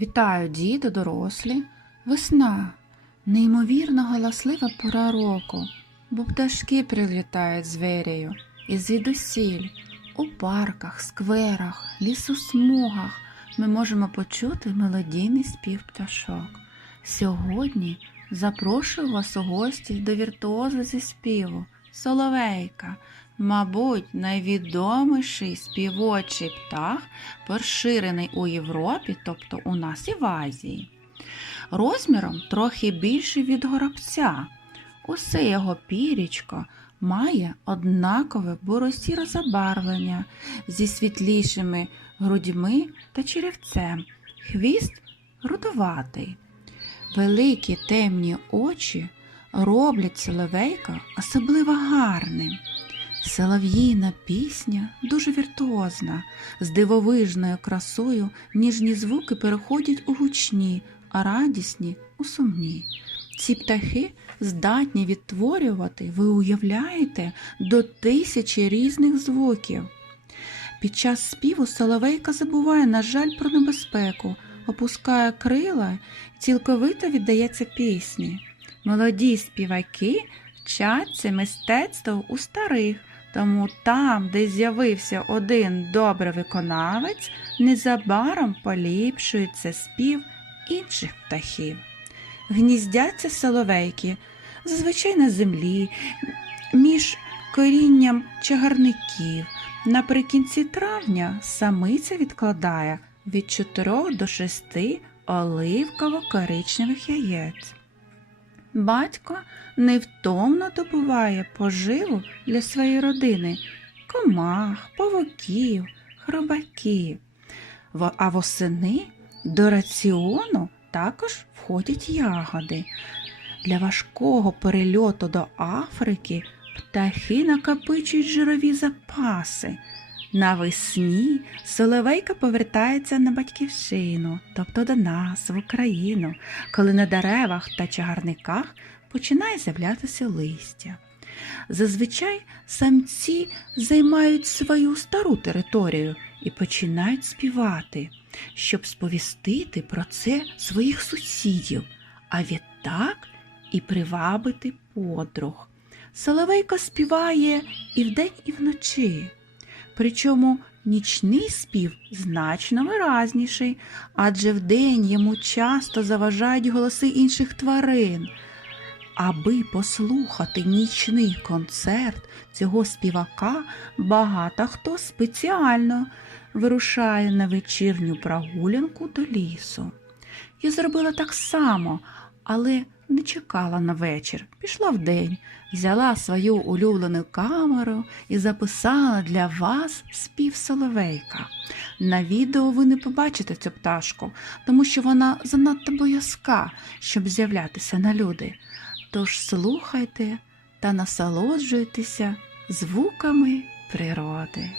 Вітаю, діти, дорослі. Весна, неймовірно галаслива пора року, бо пташки прилітають з і звідусіль. У парках, скверах, лісосмугах ми можемо почути мелодійний спів пташок. Сьогодні запрошую вас у гості до віртуоза зі співу Соловейка, мабуть, найвідоміший співочий птах, поширений у Європі, тобто у нас і в Азії. Розміром трохи більший від горобця. Усе його пірічко має однакове буросіре забарвлення зі світлішими грудьми та черевцем. Хвіст рудуватий. Великі темні очі роблять соловейка особливо гарним. Солов'їна пісня дуже віртуозна, з дивовижною красою ніжні звуки переходять у гучні, а радісні у сумні. Ці птахи здатні відтворювати, ви уявляєте, до тисячі різних звуків. Під час співу соловейка забуває, на жаль, про небезпеку, опускає крила і цілковито віддається пісні. Молоді співаки вчаться мистецтву у старих, тому там, де з'явився один добрий виконавець, незабаром поліпшується спів інших птахів. Гніздяться соловейки зазвичай на землі, між корінням чагарників. Наприкінці травня самиця відкладає від 4 до 6 оливково-коричневих яєць. Батько невтомно добуває поживу для своєї родини комах, павуків, хробаків. А восени до раціону також входять ягоди. Для важкого перельоту до Африки птахи накопичують жирові запаси. Навесні соловейка повертається на батьківщину, тобто до нас, в Україну, коли на деревах та чагарниках починає з'являтися листя. Зазвичай самці займають свою стару територію і починають співати, щоб сповістити про це своїх сусідів, а відтак і привабити подруг. Соловейко співає і вдень, і вночі. Причому нічний спів значно виразніший, адже вдень йому часто заважають голоси інших тварин. Аби послухати нічний концерт цього співака, багато хто спеціально вирушає на вечірню прогулянку до лісу. Я зробила так само, але не чекала на вечір. Пішла вдень, взяла свою улюблену камеру і записала для вас спів соловейка. На відео ви не побачите цю пташку, тому що вона занадто боязка, щоб з'являтися на люди. Тож слухайте та насолоджуйтеся звуками природи.